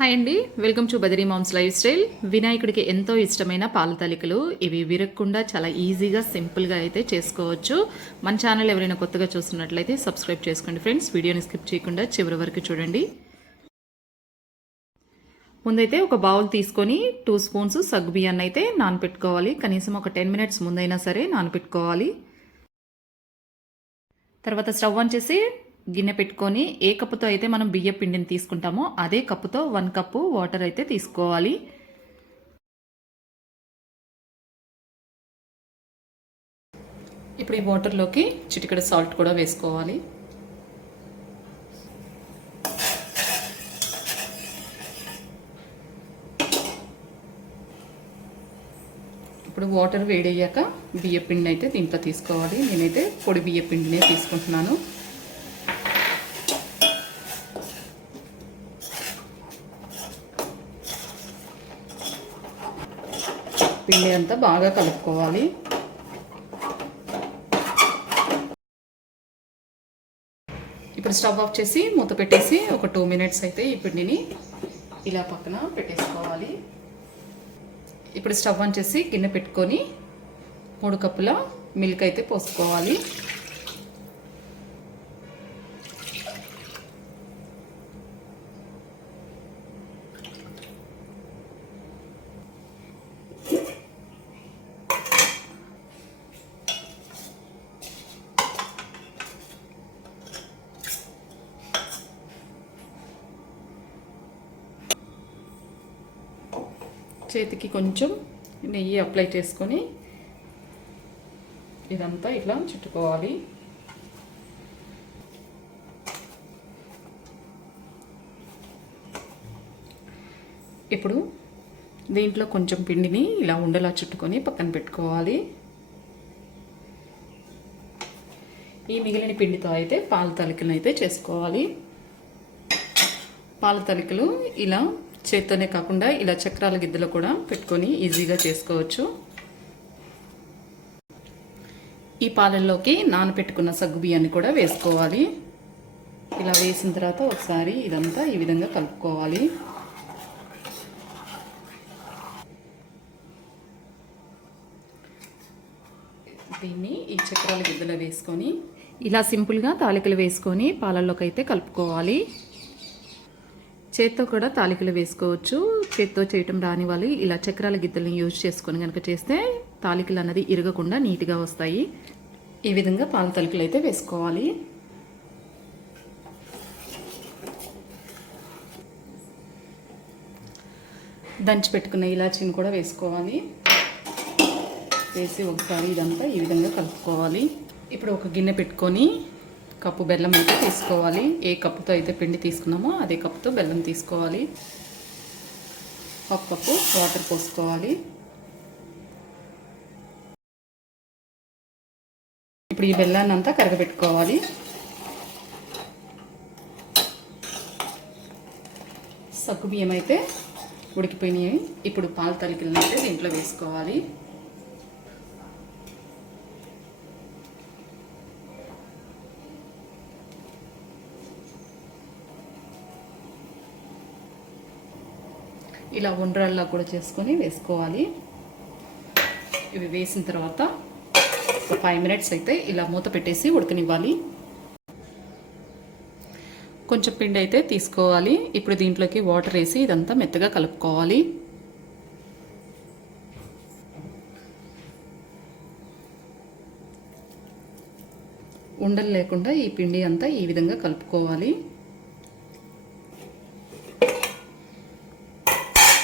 Hi అండి. Welcome to Badari moms lifestyle. వినాయకుడికి ఎంతో ఇష్టమైన పాల తలికలు. ఇవి విరక్కుండా చాలా ఈజీగా సింపుల్గా అయితే చేసుకోవచ్చు. మన ఛానల్ ఎవరైనా కొత్తగా చూస్తున్నట్లయితే సబ్స్క్రైబ్ చేసుకోండి ఫ్రెండ్స్. వీడియోని స్కిప్ చేయకుండా చివరి వరకు చూడండి. ముందైతే ఒక బౌల్ తీసుకొని టూ స్పూన్స్ సగ్గు బియ్యాన్ని అయితే నానపెట్టుకోవాలి. కనీసం ఒక టెన్ మినిట్స్ ముందైనా సరే నానపెట్టుకోవాలి. తర్వాత స్టవ్ ఆన్ చేసి గిన్నె పెట్టుకొని ఏ కప్పుతో అయితే మనం బియ్య పిండిని తీసుకుంటామో అదే కప్పుతో వన్ కప్పు వాటర్ అయితే తీసుకోవాలి. ఇప్పుడు ఈ వాటర్లోకి చిటికెడు సాల్ట్ కూడా వేసుకోవాలి. ఇప్పుడు వాటర్ వేడయ్యాక బియ్యపిండి అయితే దీంట్లో తీసుకోవాలి. నేనైతే పొడి బియ్యపిండినే తీసుకుంటున్నాను. పిండి అంతా బాగా కలుపుకోవాలి. ఇప్పుడు స్టవ్ ఆఫ్ చేసి మూత పెట్టేసి ఒక టూ మినిట్స్ అయితే ఈ పిండిని ఇలా పక్కన పెట్టేసుకోవాలి. ఇప్పుడు స్టవ్ ఆన్ చేసి గిన్నె పెట్టుకొని మూడు కప్పుల మిల్క్ అయితే పోసుకోవాలి. చేతికి కొంచెం నెయ్యి అప్లై చేసుకొని ఇదంతా ఇట్లా చుట్టుకోవాలి. ఇప్పుడు దీంట్లో కొంచెం పిండిని ఇలా ఉండలా చుట్టుకొని పక్కన పెట్టుకోవాలి. ఈ మిగిలిన పిండితో అయితే పాల తలికలను అయితే చేసుకోవాలి. పాల తలికలు ఇలా చేత్తోనే కాకుండా ఇలా చక్రాల గిద్దలో కూడా పెట్టుకొని ఈజీగా చేసుకోవచ్చు. ఈ పాలల్లోకి నానపెట్టుకున్న సగ్గు బియ్యాన్ని కూడా వేసుకోవాలి. ఇలా వేసిన తర్వాత ఒకసారి ఇదంతా ఈ విధంగా కలుపుకోవాలి. దీన్ని ఈ చక్రాల గిద్దలో వేసుకొని ఇలా సింపుల్గా తాలికలు వేసుకొని పాలల్లోకి అయితే కలుపుకోవాలి. చేత్తో కూడా తాలికలు వేసుకోవచ్చు. చేత్తో చేయటం రాని వాళ్ళు ఇలా చక్రాల గిద్దలను యూజ్ చేసుకొని కనుక చేస్తే తాలికలు అన్నది ఇరగకుండా నీట్గా వస్తాయి. ఈ విధంగా పాల తలికలు అయితే వేసుకోవాలి. దంచి పెట్టుకున్న ఇలాచీని కూడా వేసుకోవాలి. వేసి ఒకసారి ఇదంతా ఈ విధంగా కలుపుకోవాలి. ఇప్పుడు ఒక గిన్నె పెట్టుకొని కప్పు బెల్లం అయితే తీసుకోవాలి. ఏ కప్పుతో అయితే పిండి తీసుకున్నామో అదే కప్పుతో బెల్లం తీసుకోవాలి. ఒక కప్పు వాటర్ పోసుకోవాలి. ఇప్పుడు ఈ బెల్లాన్ని అంతా కరగబెట్టుకోవాలి. సగ్గు బియ్యం అయితే ఉడికిపోయినాయి. ఇప్పుడు పాల తలికిలను అయితే దీంట్లో వేసుకోవాలి. ఇలా ఉండ్రాల్లా కూడా చేసుకొని వేసుకోవాలి. ఇవి వేసిన తర్వాత ఒక ఫైవ్ మినిట్స్ అయితే ఇలా మూత పెట్టేసి ఉడకనివ్వాలి. కొంచెం పిండి అయితే తీసుకోవాలి. ఇప్పుడు దీంట్లోకి వాటర్ వేసి ఇదంతా మెత్తగా కలుపుకోవాలి. ఉండలు లేకుండా ఈ పిండి అంతా ఈ విధంగా కలుపుకోవాలి.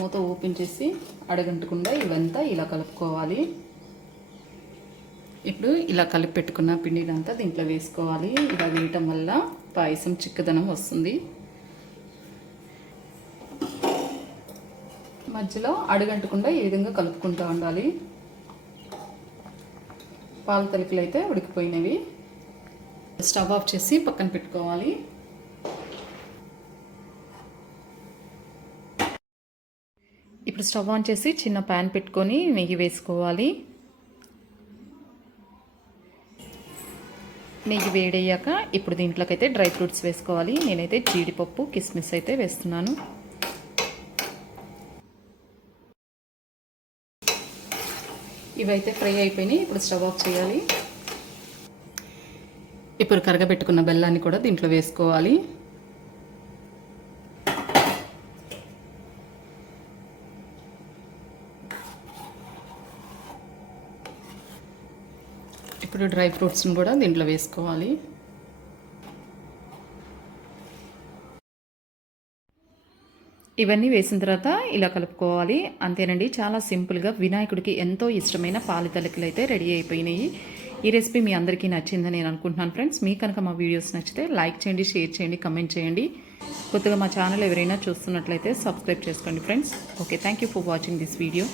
మూత ఓపెన్ చేసి అడగంటకుండా ఇవంతా ఇలా కలుపుకోవాలి. ఇప్పుడు ఇలా కలిపి పెట్టుకున్న పిండినంతా దీంట్లో వేసుకోవాలి. ఇలా వేయటం వల్ల పాయసం చిక్కదనం వస్తుంది. మధ్యలో అడుగంటకుండా ఈ విధంగా కలుపుకుంటూ ఉండాలి. పాల తలుపులు అయితే ఉడికిపోయినవి. స్టవ్ ఆఫ్ చేసి పక్కన పెట్టుకోవాలి. ఇప్పుడు స్టవ్ ఆన్ చేసి చిన్న ప్యాన్ పెట్టుకొని నెయ్యి వేసుకోవాలి. నెయ్యి వేడయ్యాక ఇప్పుడు దీంట్లోకైతే డ్రై ఫ్రూట్స్ వేసుకోవాలి. నేనైతే జీడిపప్పు కిస్మిస్ అయితే వేస్తున్నాను. ఇవైతే ఫ్రై అయిపోయినాయి. ఇప్పుడు స్టవ్ ఆఫ్ చేయాలి. ఇప్పుడు కరగబెట్టుకున్న బెల్లాన్ని కూడా దీంట్లో వేసుకోవాలి. ఇప్పుడు డ్రై ఫ్రూట్స్ని కూడా దీంట్లో వేసుకోవాలి. ఇవన్నీ వేసిన తర్వాత ఇలా కలుపుకోవాలి. అంతేనండి చాలా సింపుల్గా వినాయకుడికి ఎంతో ఇష్టమైన పాలితలకలు అయితే రెడీ అయిపోయినాయి. ఈ రెసిపీ మీ అందరికీ నచ్చిందని నేను అనుకుంటున్నాను ఫ్రెండ్స్. మీ కనుక మా వీడియోస్ నచ్చితే లైక్ చేయండి షేర్ చేయండి కమెంట్ చేయండి. కొత్తగా మా ఛానల్ ఎవరైనా చూస్తున్నట్లయితే సబ్స్క్రైబ్ చేసుకోండి friends. Okay thank you for watching this video.